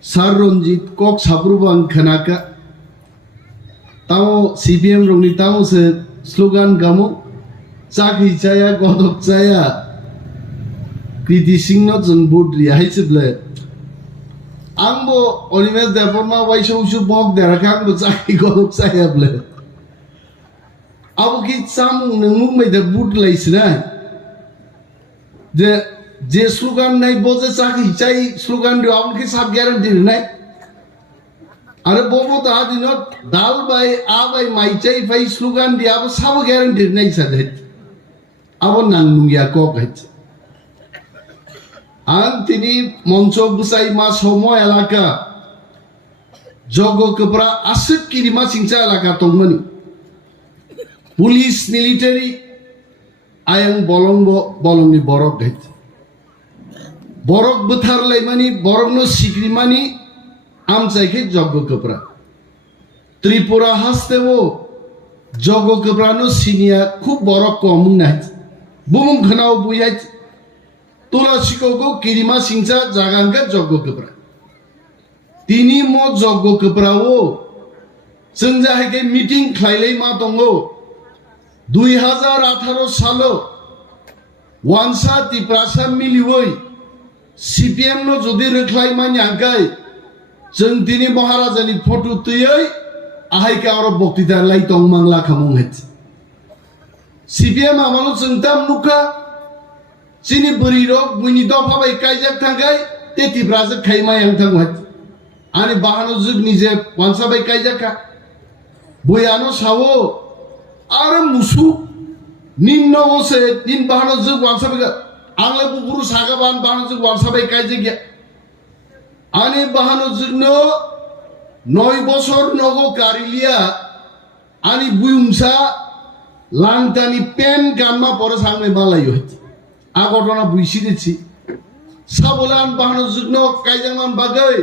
Sar Ronjit kok sapruban khanaka tao CPM rongni tao se slogan gamo chakhi chaya godok chaya kriti singno jung budri haichible angbo onimes deporma waisho ushu bok derakang bo chakhi godok chaya ble abo ki samung nungmung mai de bud laisna जे slogan नहीं बोझे चाकि चाई slogan दियो आपन के साथ guarantee नहीं अरे बोबो तो आज इनो दाल बाई आ बाई माई चाई बाई स्लोगान दिया अब सब गारंटी नहीं सदे अब नांगुया को कहते आंतिनी मंचो बुसाई मा सोमो एलाका जोगो कपरा आसिक किरिमा सिंचा एलाका तोंगमनी पुलिस मिलिटरी आयं bolongni borok कहते borok betar laimani borok no sikrimani am chaike joggo kopra Tripura hastewo joggo kopra no sinia khub borok komung nai bumung khanao buyait tola sikogo kirima singcha jagangka joggo kopra tini mo joggo kopra o जों जाहाके meeting खाइलै मा दंगो 2018 सालो वानसा Tiprasa मिलिवै CPM no जुदि रख्लाय मानि आंगाय जों दिनै महाराजानि फटो तयै आहायका आरो बक्तिता लाई दं मांला खामुं हेत CPM आमालो जों दाम नुखा जिनि बोरि रक मुनि दफाबाय कायजाक थांगाय ते तिप्रासा खायमाय आं थांगोत आनि बाहानो जुगनि जे वानसा बाय कायजाका बयानो सावो आरो मुसु निन्नो से दिन बाहानो जुग वानसा बाय आंलाय बुबुरु सागाबान बाहानो जुग वानसा बाय कायजागिया आनि बाहानो जुगनो 9 বছর नगो कारिलिया आनि बुयुमसा लांटानि पेन गानमा परे सांगै बालायो आगरना बुइसिदिछि साबलान बाहानो जुगनो कायजामान बागै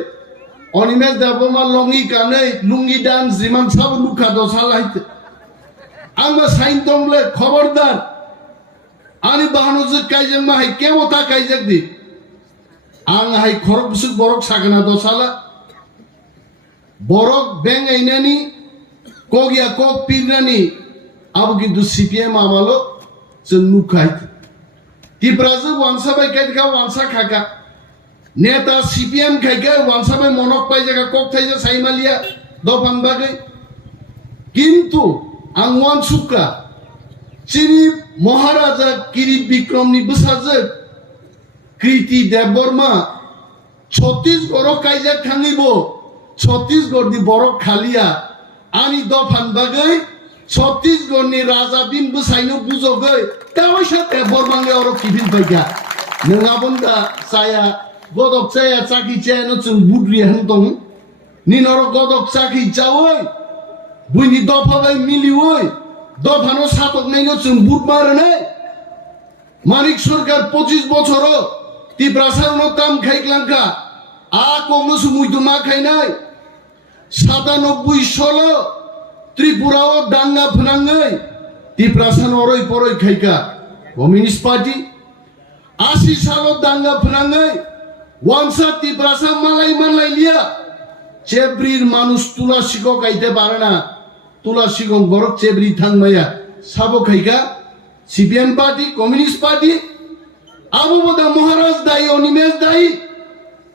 अनिमेल दाबमा लंगि कानै लुंगि दान जिमान साब लुखा दसालाइते आंबा साइन दंले खबरदार आनि बाहानो जुग कायजामा हाय केमता कायजागदि आं हाय खरबसु बरक सागना दसाला borok beng ainani kogya kok pirnani abu kintu CPM amalo जों नुखाय तिप्राजो वानसा बाय कायका वानसा खाका नेता CPM खायका वानसा बाय मनक पाय जागा कक थाइजा साइमालिया दफान बागै किन्तु आं वानसुका चिनि महाराजा किरीट बिक्रमनि बसाजो कृति देबबर्मा छत्तीसगढ़ कायजा थांगैबो छत्तीसगढ़ नि बरक खालिया आनि दफान बागै छत्तीसगढ़ नि राजा बिन बसाइनो बुजगै तावैसा देबबर्मांगे अरो किफिन बायगा नङाबोनदा साया गदक साया चाखि चायानो जों बुद्रि हांदों निनर गदक चाखि चावै बुइनि दफाबाय मिलिवै दफानो सातकनायनो जों बुद मारनै मानिक सरकार 25 বছর तिप्रासारनो काम खाइक्लांका आ कमनो सुमुइदो मा खाइनाय 97 साल त्रिपुराव दांगा फोनाङै तिप्रासान अरै परै खाइका कम्युनिस्ट पार्टी 80 साल दांगा फोनाङै वानसा तिप्रासा मालाय लिया चेब्रिर मानुस तुलासिको गायते पारेना तुलासिको बरक चेब्रि थांमाया साबो खाइका CPM पार्टी कम्युनिस्ट पार्टी आबो बदा महाराज दाई अनिमेश दाई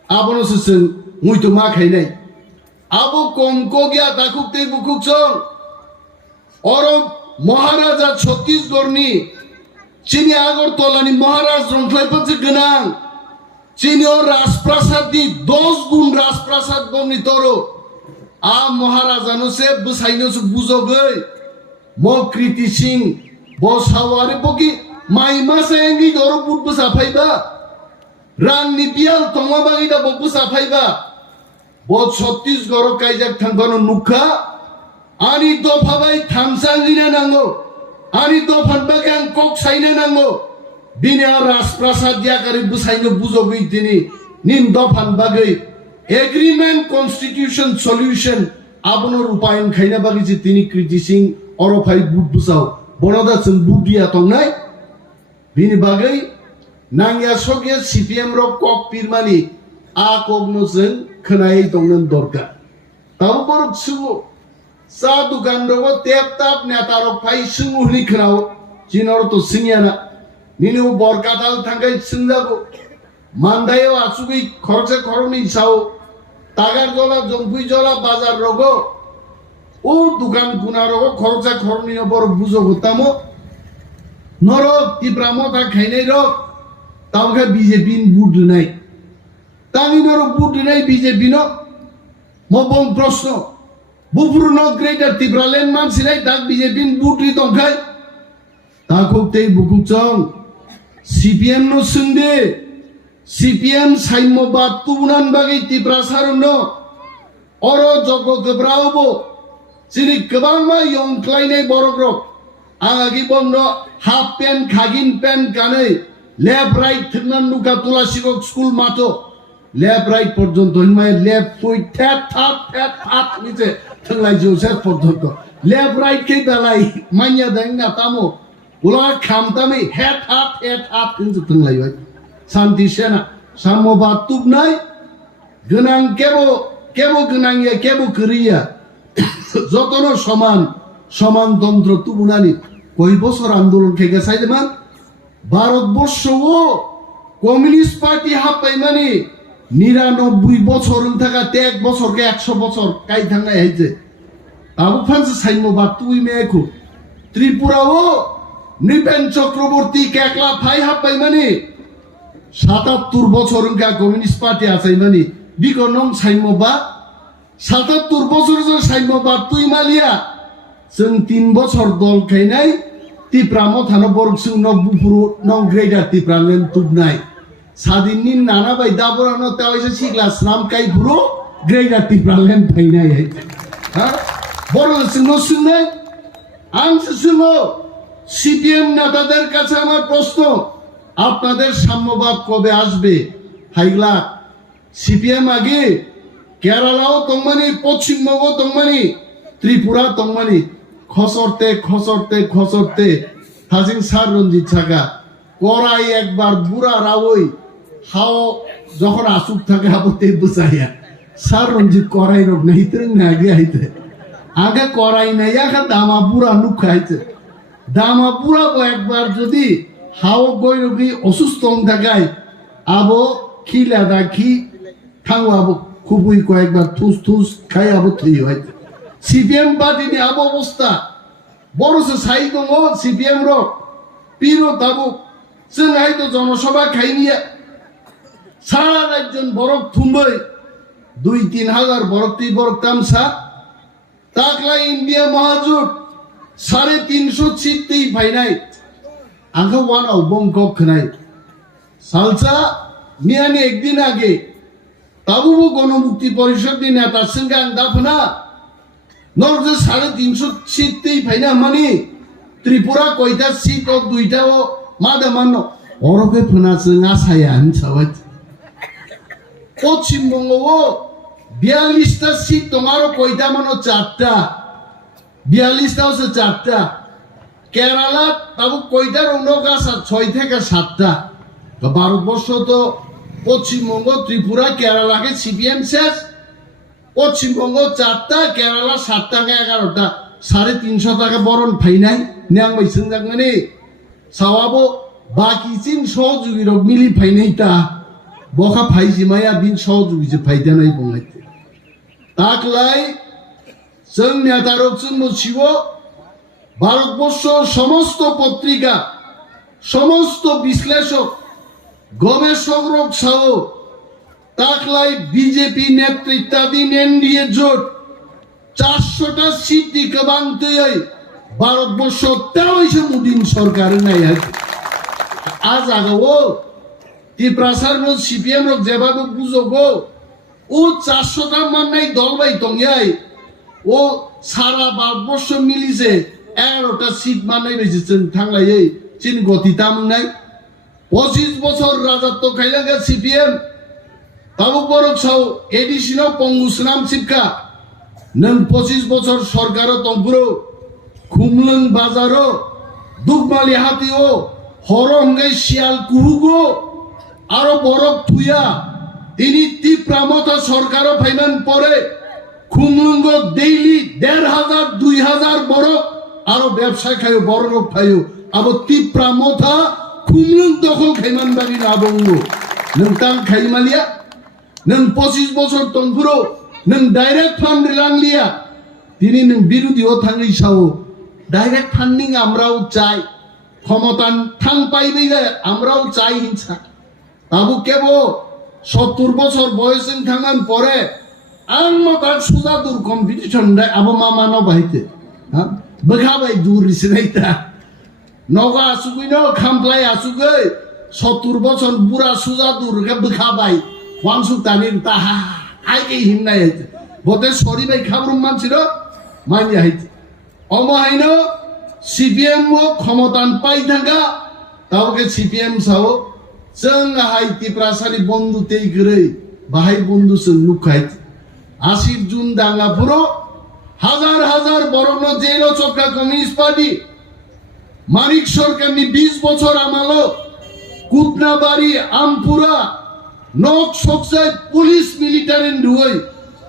आबोनो सुसुं मुइतो मा खाइनाय आबो कमको गया दाखुकते बुकुकसं अरो महाराजा छत्तीसगढ़नि चिनि आगरतलानि महाराज रंख्लायफोरजो गोनां चिनि राजप्रासादनि 10 गुण राजप्रासाद बमनि तरो आ महाराजानो से बसाइनो सु बुजगै म कृति सिंह बसावारे बगि माइ मासे एंगि दरो बुट बसाफाइबा रांनि बियाल तंगा बागिदा बसाफाइबा ब छत्तीसगढ़ कायजाक थांबानो नुखा आनि दफाबाय थामसांगिना नांगौ आनि दफान बागै आं कक साइनो नांगौ बिनि राजप्रासाद याकारि बसाइनो बुजगै दिनि निम दफान बागै एग्रीमेंट कन्स्टिट्यूशन सल्यूशन आबनो रूपायन खाइना बागै जे तिनि कृति सिंह अरफाइ बुट बुसाव बनदा जों बुदिया तंनाय बिनि बागै नांगिया सगे CPM रो कक पिरमानि akogno जों खोनायै दंनो दरकार ताबो बरक सुङो सा दुकान रगो टेप ताप नेतारक फाइ सुङो हनि खोनाव जिनर तो सिंयाना निनु बरकाताल थांगाय सिंजागो मानदायो आसुगै खरसे खरनि साव तागार जला जंपुइ जला बाजार रगो ও দোকান কুনার খরচা খরনীয় বড় বুঝো হতামো নরক তীব্রামতা খাইনাই রক তাওকে বিজেপি বুট নাই তামি নরক বুট নাই বিজেপি ন মবং প্রশ্ন বুফুর ন গ্রেটার তীব্রালেন মানসিলাই তাক বিজেপি বুট রি তংখাই তাকক তেই বুকুচং সিপিএম ন সুন্দে সিপিএম সাইমবাদ তুবুনান বাগै তীব্রা সারন অর জগ গব্রাওবো Sini kebangma yang klainai borogrok, agi bongno half pen khagin pen kanai, left right thirnan nuka tula sikok school mato, left right porjonto himai left foot tap niche thanglai Joseph porjonto, left right ke dalai manya dangna tamo, ulah kham tami head up niche thanglai wai, santi sena, samo batub nai, genang kebo genang ya kebo keriya. যতনো সমানতন্ত্র তুবুনানি কই বছর আন্দোলন খেগে চাইলেমান ভারতবর্ষ ও communist party হাপাই মানে 99 বছর থাকা 1 বছরকে 100 বছর কাই থাঙ্গাই হইছে আবু ফানসে সাইমবাদ তুই মেখু ত্রিপুরা ও নৃপেন চক্রবর্তী কেকলা ফাই হাপাই মানে 77 বছর কমিউনিস্ট পার্টি আছে মানে বিকনং সাইমবাদ 77 বছর যে সাইমবাদ তুই মালিয়া जों 3 বছর দল খাইনাই টিপ্রাম থানো বরক जों নবুপুরু নং গ্রেডার টিপ্রালেন তুবনাই সাদিননি নানা বাই দাবরানো তাওইছে সিগলাস নাম কাই পুরো গ্রেডার টিপ্রালেন ফাইনাই হ্যাঁ বড় जों আং শুনো সিপিএম নেতাদের কাছে আমার প্রশ্ন আপনাদের সাম্যবাদ কবে আসবে হাইগলা সিপিএম আগে কেরালাও তংমানি পশ্চিমবঙ্গ তংমানি ত্রিপুরা তংমানি খসরতে হাজিং সার রঞ্জিত ছাগা করাই একবার বুড়া রাওই হাও যখন আসুক থাকে আপতে বুঝাইয়া সার রঞ্জিত করাই রোগ নেই তিরং না আগে করাই নাই আগে দামা বুড়া নুক খাইছে দামা বুড়া একবার যদি হাও গই রোগী অসুস্থ থাকায় আবো খিলা দাখি থাঙ্গো আবো খুবই কয়েকবার থুস খাই আবো থই হইছে সিপিএম পার্টি নি আবো অবস্থা বড় সে সাই দङ সিপিএম র পিরো তাবু जों হয়তো জনসভা খাইনিয়া সারা রাজ্যন বরক থুমবই 2-3 হাজার বরক তামসা তাকলা ইন্ডিয়া মহাজোট 350 সিটই ফাইনাই আঙ্কা ওয়ান আউ বংকক খনাই সালসা মিয়ানি একদিন আগে তাবুবো গণমুক্তি পরিষদ নি নেতা সঙ্গে আং দাফনা নরজে 350 সিটই ফাইনা মানে ত্রিপুরা কয়টা সিট ও দুইটা ও মাদা মানো অরকে ফনা जों আসায়া আনছাওয়া পশ্চিমবঙ্গ ও 42টা সিট তোমারও কয়টা মানো 4টা 42টা হচ্ছে 4টা কেরালা তাবু কয়টা রংগাছা 6 থেকে 7টা তো ভারতবর্ষ তো পশ্চিমবঙ্গ ত্রিপুরা কেরালাকে সিপিএম শেষ পশ্চিমবঙ্গ 4টা কেরালা 7টা 11টা 350 টাকা বরণ ফাইনাই নিয়াং বাইসং জাগমানি সাওয়াবো বাকি চিন সহযোগী রক মিলি ফাইনাইতা বখা ফাইজিমায়া বিন সহযোগী যে ফাইদানাই বংলাইতে তাকলাই जों নেতারক जों মছিব ভারতবর্ষ সমস্ত পত্রিকা সমস্ত বিশ্লেষক গবেষক রক সাও তাকলাই বিজেপি নেতৃত্বাধীন এনডিএ জোট 400টা সিট দি কবাংতে ভারতবর্ষ তাওইছে মুদিন সরকার নাই আজ আগাও ত্রিপ্রাসার নো সিপিএম রক যেভাবে বুঝোগো ও 400টা মান নাই দল বাই দংয়াই ও সারা ভারতবর্ষ মিলিছে 11টা সিট মানাই বেশি जों থাংলাই চিন গতি তাম নাই 25 বছর রাজত্ব খাইলাঙ্গা সিপিএম তাবু বরক সাও এডিশনাল পঙ্গুসনাম সিপকা নং 25 বছর সরকারও তম্পুরো খুমলং বাজারও দুগমালি হাতিও হরঙ্গাই শিয়াল কুহুগো আরো বরক থুয়া তিনি তীব্রামতা সরকারও ফাইমান পরে খুমলুঙ্গ ডেইলি ১,৫০০ ২,০০০ বড় আরো ব্যবসা খাইও বড় লোক খাইও আবার তীব্রামতা খুমলুং দখল খাইমান বাড়ি না বঙ্গ নोंथां খাইমালিয়া नों 25 বছর তংপুরো नों ডাইরেক্ট ফান্ড লাংলিয়া তিনি नों বিরোধীও থাঙ্গি সাও ডাইরেক্ট ফান্ডিং আমরাও চাই ক্ষমতান থাং পাইবে আমরাও চাই হিংসা তাবু কেব 70 বছর বয়সে থাঙ্গান পরে आं मतार सुजा दूर कम्पिटिशन दे अब मामा न बाहिते हां बखाबाय दूर रिसनाइता नगा आसुगैनो खामप्लाय आसुगै 70 बछर बुरा सुजा दूर के बखाबाय वांसु तानिर ताहा आइके हिमनाय बते सरी बाय खाब्रुम मानसिर मानि हाइते अमहाइनो सीपीएम ओ क्षमतान पाइ थांगा तावके सीपीएम साव जों हाइति प्रासारि बंधु तेइ गरै बाहाय बंधु जों लुकाइते 80 জুন দাঙ্গাপুরো হাজার হাজার বরণ জেল চক্কা কমিউনিস্ট পার্টি মানিক সরকারনি 20 বছর আমালো কুতনাবাড়ি আমপুরা নক সকসাই পুলিশ মিলিটারি দুই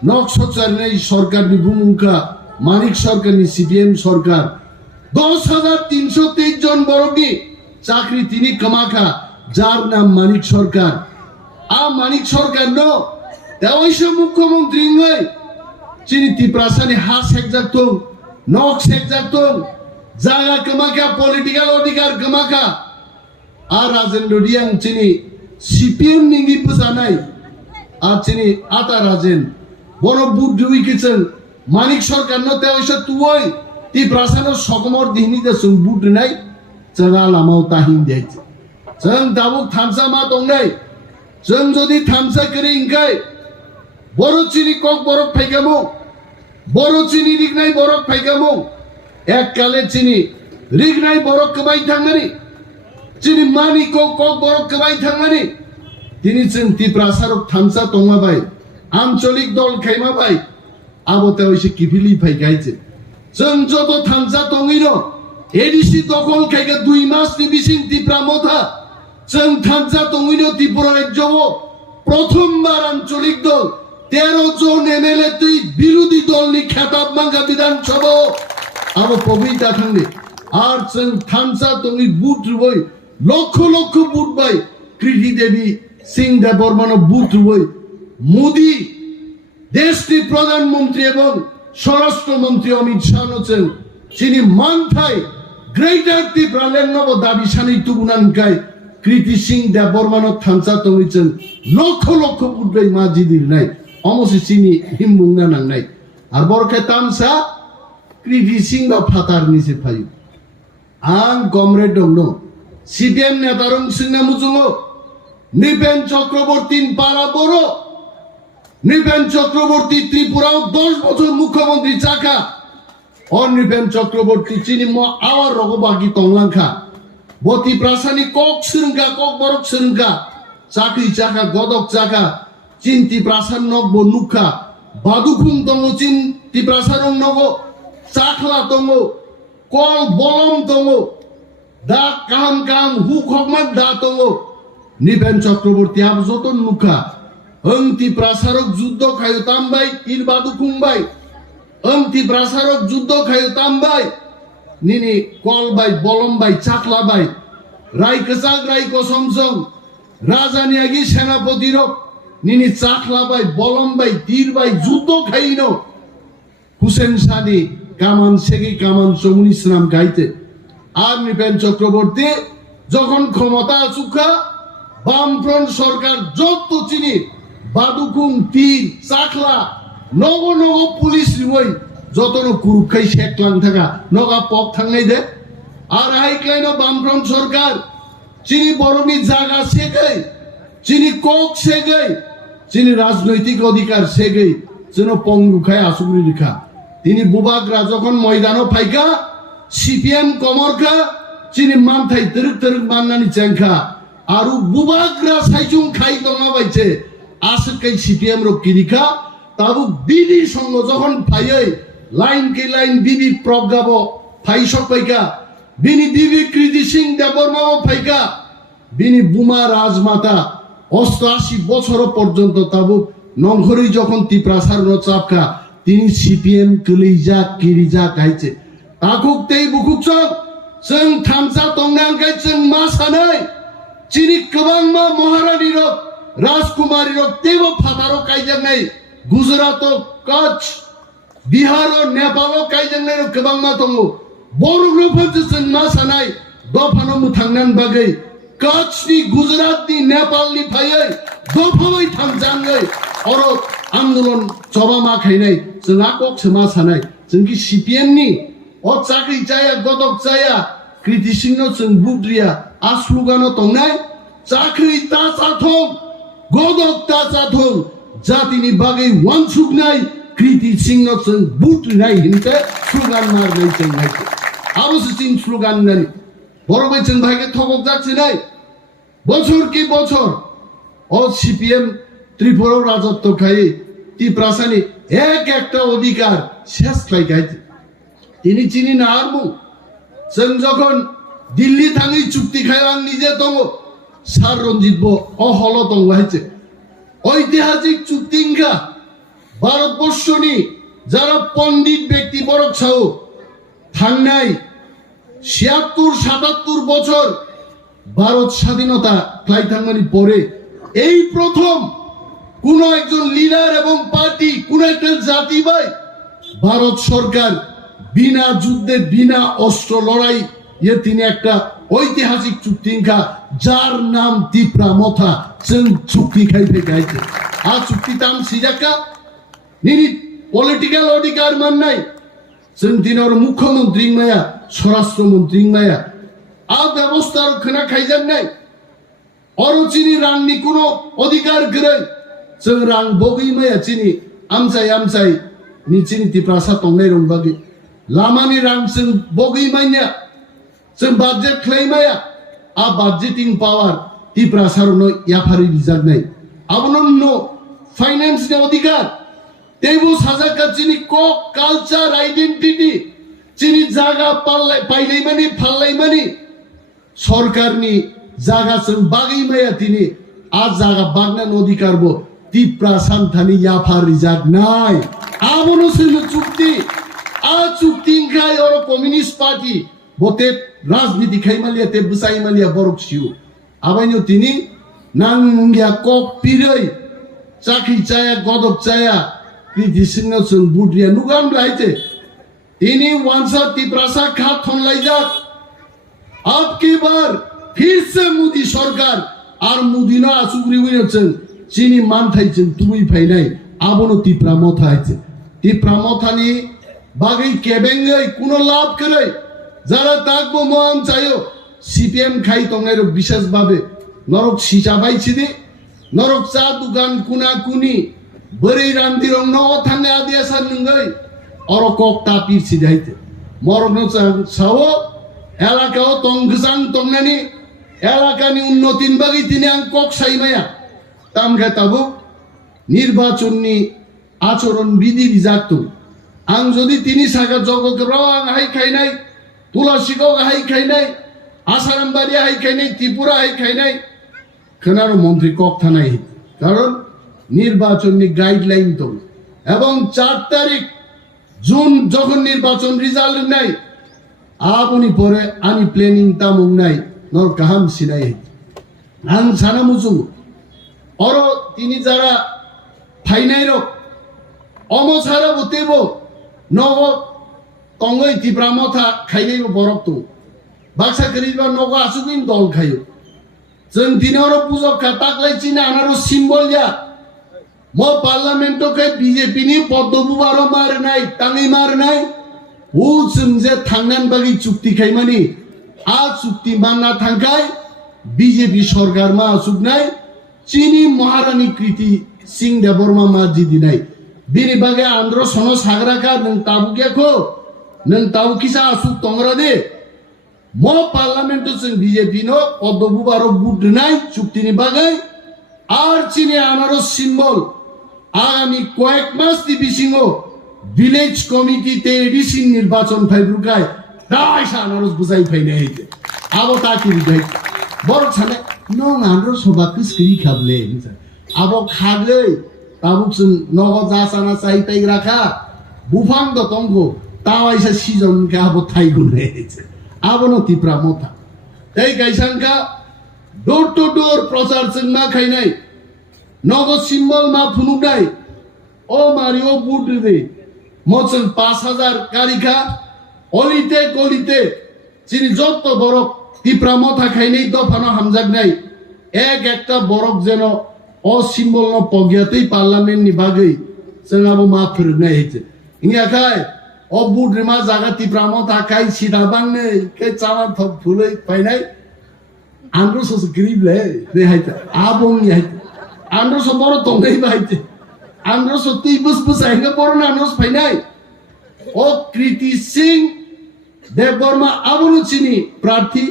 নক সকসাই নাই সরকারনি ভূমিকা মানিক সরকারনি সিপিএম সরকার 10,323 জন বরকি চাকরি তিনি কামাখা যার নাম মানিক সরকার আ মানিক সরকার নো দেওয়াইছে মুখ্যমন্ত্রী নয় চিনি তীব্রাসানি হাস একজাক্তং নক্স একজাক্তং জায়গা কমাকা পলিটিক্যাল অধিকার কমাকা আর রাজেন্দ্র ডিয়াং চিনি সিপিএম নিঙ্গি পজানাই আর চিনি আতা রাজেন বড় বুদ্ধ উইকেছেন মানিক সরকার ন দেওয়াইছে তুই তীব্রাসানো সকমর দিহনি যে বুদ্ধ নাই জায়গা লামাও তাহিন দিয়েছে जों दाबुक थामसा मा दं नै जों जदि थामसा करि इंगाय बड़ चिनि कक बरफ फाइगामो बड़ चिनि रिगनाय बरफ फाइगामो एक काले चिनि रिगनाय बरफ कबाय थांगानि चिनि मानि कक बरफ कबाय थांगानि दिनै जों তীব্রাসারক थामसा दंमाबाय आঞ্চলিক दल खायमाबाय आबोते एसे किफिलि फाइगायছে जों जत थामसा दङिनो एडिसि दखल खायगा 2 मासनि बिसिं তীব্রামতা जों थामसा दङिनो ত্রিপুরা রাজ্যব প্রথমবার আঞ্চলিক দল 13 জন এমএলএ তুই বিরোধী দলনি খেতাব মাঙ্গা বিধানসভা আবো পবিতা থাঙ্গে আর जों थामसा दङि বুট রুবই লক্ষ লক্ষ বুট বাই কৃতি দেবী সিং দেববর্মন বুট রুবই মোদি দেশটি প্রধানমন্ত্রী এবং স্বরাষ্ট্রমন্ত্রী অমিত শাহ নছেন চিনি মানথাই গ্রেটার ত্রিপুরালের নব দাবি সানি তুগুনানকাই কৃতি সিং দেববর্মন থামসা দङিছেন লক্ষ লক্ষ বুট বাই মাজিদির নাই অমসি চিনি হিমবুংনা নাংনাই আর বরকে তামসা কৃতি সিং বা ফাতার নিচে ফাই आं कमरेड दङ সিপিএম নেতারং সিংনা মুজুঙ্গ নৃপেন চক্রবর্তী পাড়া বড় নৃপেন চক্রবর্তী ত্রিপুরাও 10 বছর মুখ্যমন্ত্রী চাকা और নৃপেন চক্রবর্তী চিনি ম আওয়ার রগবাগি তংলাংখা বতি প্রাসানি কক সিরঙ্গা কক বরক সিরঙ্গা চাকরি চাকা গদক চাকা চিন্তি প্রাসান নব নুখা বাদুকুং দङ চিন্তি প্রাসারং নব চাখলা দङ কল বলম দङ দা কাম কাম হুকমত দা দङ নৃপেন চক্রবর্তী আব যতন নুখা অংতি প্রাসারক যুদ্ধ খায়তাম বাই ইর বাদুকুং বাই অংতি প্রাসারক যুদ্ধ খায়তাম by Nini call by বলম by Chakla by রাইকসাগ রাইকসমসং রাজানিয়াগি সেনাপতির নিনি চাকলা বাই বলম বাই তীর বাই যুদ্ধ খাইনো হুসেন সানি কামান সেগি কামান চমুন ইসলাম গাইতে আর নৃপেন চক্রবর্তী যখন ক্ষমতা চুকা বামফ্রন্ট সরকার যত চিনি বাদুকুং তীর চাকলা নগ নগ পুলিশ রিবই যতন কুরুখাই শেখলাং থাকা নগা পক থাঙ্গাই দে আর হাইক্লাইন বামফ্রন্ট সরকার চিনি বরমি জায়গা সেগাই চিনি কক সেগাই চিনি রাজনৈতিক অধিকার সেগাই যেন পঙ্গুখায় আসুগুলি রেখা তিনি বুবাগরা যখন ময়দানও ফাইকা সিপিএম কমরকা চিনি মানথাই তরুক তরুক মাননানি চেংখা আরু বুবাগরা সাইজুং খাই দমা বাইছে আসকাই সিপিএম র কিরিখা তাবু বিডি সঙ্গ যখন ফাইয়ে লাইন কে লাইন বিবি প্রজ্ঞাব ফাইসক পাইকা বিনি বিবি কৃতি সিং দেববর্মাও ফাইকা বিনি বুমা রাজমাতা 88 বছর পর্যন্ত তাবু নংখরি যখন তিপ্রাসার চাপকা তিনি সিপিএম কলিজা কিরিজা গাইছে তাকুক তেই বুকুক जों थामसा तंनांखाय जों मा सानै चिनि गोबां मा महारानी रक राजकुमारी रक तेबो फातारो कायजोंनाय गुजरात कच्छ बिहार नेपाल कायजोंनाय गोबां मा दङ बर'फोरजों जों मा सानै दफानो मुथांनान बागै कच्छनि गुजरातनि नेपालनि फायै दफाबै थांजाङै अर आन्दोलन जबा मा खायनाय जोंहा कक मा सानै जोंखि सिपिएम नि o chakri jaya godok jaya kriti singno chung budria aslugano tongnai chakri ta chathong godok ta chathong jatini bagai wansugnai kriti singno chung budrai hinte slogan marnai chung nai abos sing slogan nani borobai chung bhaige thokok jakse nai bochor ki bochor o cpm Tripura রাজত্ব খাই তিপ্রাসানি এক একটা অধিকার শেষ খাই গাইতে তিনি চিনি না আরমু जों যখন দিল্লি থাঙি চুক্তি খাই আং নিজে দङ সার রঞ্জিত অহল দङ হয়েছে ঐতিহাসিক চুক্তি ইংকা ভারতবর্ষনি যারা পণ্ডিত ব্যক্তি বরক ছাও থাংনাই ৭৬-৭৭ বছর ভারত স্বাধীনতা ফ্লাই থাঙ্গানি পরে এই প্রথম কোন একজন লিডার এবং পার্টি কোন একটা জাতি ভাই ভারত সরকার বিনা যুদ্ধে বিনা অস্ত্র লড়াই এ তিনি একটা ঐতিহাসিক চুক্তি যার নাম তিপ্রা মথা जों চুক্তি খাইতে গাইতে আ চুক্তি তাম সিজাকা নিনি পলিটিক্যাল অধিকার মাননাই जों দিনের মুখ্যমন্ত্রী মায়া স্বরাষ্ট্রমন্ত্রী মায়া আ ব্যবস্থার খনা খাইজান নাই অরচিনি রাংনি কোনো অধিকার গরে जों রাং বগি মায়া চিনি আমসাই नि চিনি তিপ্রাসা তংনাই রংবাগি लामानि रां जों बगै माइया जों बाजेट क्लेमाया आ बाजेटिं पावर तिप्रासारनो याफारि बिजागनाय आबननो फाइनेंस नि अधिकार तेबो साजाका चिनि को कल्चर आइडेंटिटी चिनि जागा पाइलाइमानि फाललाइमानि सरकारनि जागा जों बागै माया तिनि आ जागा बागनान अधिकारबो तिप्रासान्थानि याफारि जागनाय आबनो जों चुक्ति आ चुक्ति खाय और कम्युनिस्ट पार्टी बोते राजनीति खाइमालिया ते बुसाइमालिया बरक सिउ आबाइनो तिनी नांगिया कक पिरै चाखि चाया गदक चाया कृति सिंह जों बुद्रिया नुगान लाइते तिनी वांसा तिप्रासा खा थनलाइजा अब की बार फिर से मोदी सरकार और मोदी न आसुग्रिविनो जों चिनी मानथाइ जों तुबै फाइनाय आबनो तिप्रा मथा आइते तिप्रा मथानि बागै केबेंगै कुनो लाभ करे যারা তাকবো মন চাইও সিপিএম খাই তংনাই বিশেষ ভাবে নরক সিচাবাইছি দি নরক চা দোকান কুনা কুনি বरै রান্দি রং ন থানে আদিয়া সান নঙ্গৈ অর কক তাপিছি দাইতে মরন চাও এলাকাও তংগজাং তংনানি এলাকানি উন্নতিন বাগै তিনি আং কক সাইমায়া তামখা তাবো নির্বাচননি আচরণ বিধি বিজাক্ত आं যদি তিনি সাগা জগগ্রাও आं हाइ खाइनाय तुलासिगाव हाइ खाइनाय आसारामबारि हाइ खाइनाय त्रिपुरा हाइ खाइनाय खोनारो मन्त्रि कक थानाय कारण নির্বাচনী গাইডলাইন তো এবং 4 তারিখ জুন যখন নির্বাচন রেজাল্ট নাই আপনি পরে আমি প্ল্যানিং তামুং নাই নর কাহাম সিনাই আং সানা মুজু অর তিনি যারা ফাইনাই রক অমছারা বতেবো নগ তংগৈ তিপ্রা মথা খাইনাইবো বরক তো বাক্সা করিবা নগ আসুকিন দল খাইयो जों दिनारो पुजो काटाकलाय चिना आनारो सिम्बल या म पार्लियामेन्टो के बीजेपी नि पद्मबु बारो मारनाय ताङै मारनाय उ जों जे थांनान बागै चुक्ति खाइमानि आ चुक्ति मानना थांखाय बीजेपी सरकार मा असुकनाय चिनी महारानी कृति सिंह देबरमा मा जिदिनाय बिनि बागै आन्ध्र सनो साग्राका नों ताबुकेखो नों ताबुकिसा असुक तंग्रा दे म पार्लियामेन्टो जों बीजेपी नो पद्मबु बारो बुदनाय चुक्तिनि बागै आर चिनी आनारो सिम्बल आगामी कয়েক মাস दिबिसिङो ভিলেজ কমিটিতে এডিসি নির্বাচন ফাইব্রুকায় দাই সানারস বুঝাই ফাইনাই আবো তাকি বড় ছানে nong andro sobakis kiri khable abo khagei tabuk sun nogo jasana chai pai rakha bufang do tonggo tawaisa season ka abo thai gunai abo no tipra motha ei gaisangka door to door প্রচার চংনা খাইনাই নগদ symbol মা ফুনুকনাই ও Mario বুটরে মচন 5000 Carica অলিতে গলিতে চিনি যত বরক টিপ্রা মথা খাইনাই দফানো হামজাগনাই এক একটা বরক যেন ও সিম্বল ন পগিয়াতেই পার্লামেন্ট নি বাগৈ जोंहाबो मा फोरोंनाय हेचे इया खाय ও বুটরে মা জায়গা টিপ্রা মথা খাই সিধা বাংনে কে চামা থপ ফুলাই পাইনাই Andro so grible, ne haite. Abong ni haite. Andro so boro tongai haite. Andro so tibus bus ainga boro na andro painai. O Kriti Singh Devbarma aburuchini প্রার্থী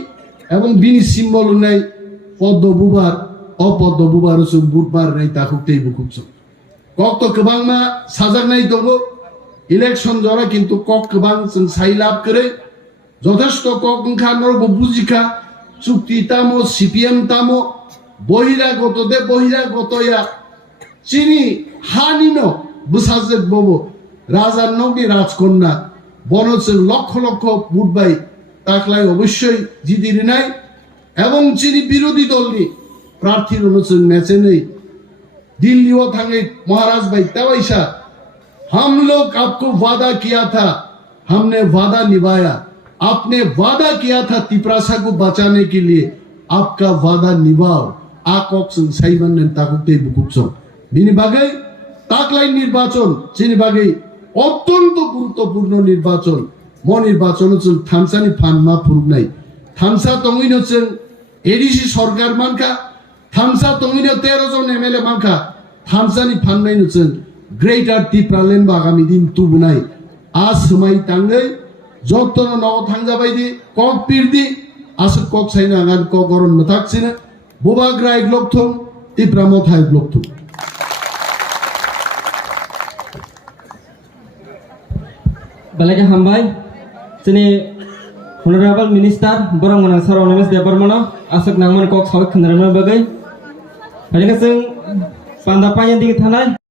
এবং বিনি সিম্বল নাই পদ্ম বুবার অপদ্ম বুবার সু বুটবার নাই তাকুতেই বুকুছ কক তো কবাংমা সাজার নাই দগো ইলেকশন জরা কিন্তু কক কবাং जों সাইলাপ করে যথেষ্ট কক খানর বুজিকা চুক্তি তামো সিপিএম তামো বহিরাগত দে বহিরাগতয়া চিনি হানিন বুসাজে ববো রাজার নগি রাজকন্যা বনচেন লক্ষ লক্ষ বুটবাই তাকলাই অবশ্যই জিদির নাই এবং চিনি বিরোধী দলনি প্রার্থীর অনুচেন ম্যাচে নেই दिल्लीও थांगे महाराज भाई तवैसा हम लोग आपको वादा किया था हमने वादा निभाया आपने वादा किया था तिप्रासा को बचाने के लिए आपका वादा निभाओ आकॉक्सन साइमन ने ताकुते बुकुचो बिनि बागै ताकलाई निर्वाचन चिनि बागै অত্যন্ত গুরুত্বপূর্ণ নির্বাচন ম নির্বাচন হচ্ছে থামসানি ফানমা ফুরুগনাই থামসা তঙ্গিন হচ্ছে এডিসি সরকার মানকা থামসা তঙ্গিন 13 জন এমএলএ মানকা থামসানি ফাননাই হচ্ছে গ্রেটার ত্রিপুরাল্যান্ড আগামী দিন তুবনাই আজ সময় তাঙ্গৈ যতন নগ থাংজাবাইদি কক পিরদি আসর কক সাইনা গান কক গরন থাকছিনা বুবাগ্রা এক লক্ষম ত্রিপুরা মথা এক লক্ষম Balaga hambai, sini honorable minister borang mana sar onemes Devbarmana asok nangman kok sawak kendaraan bagai. Balaga sing pandapanya di tanah.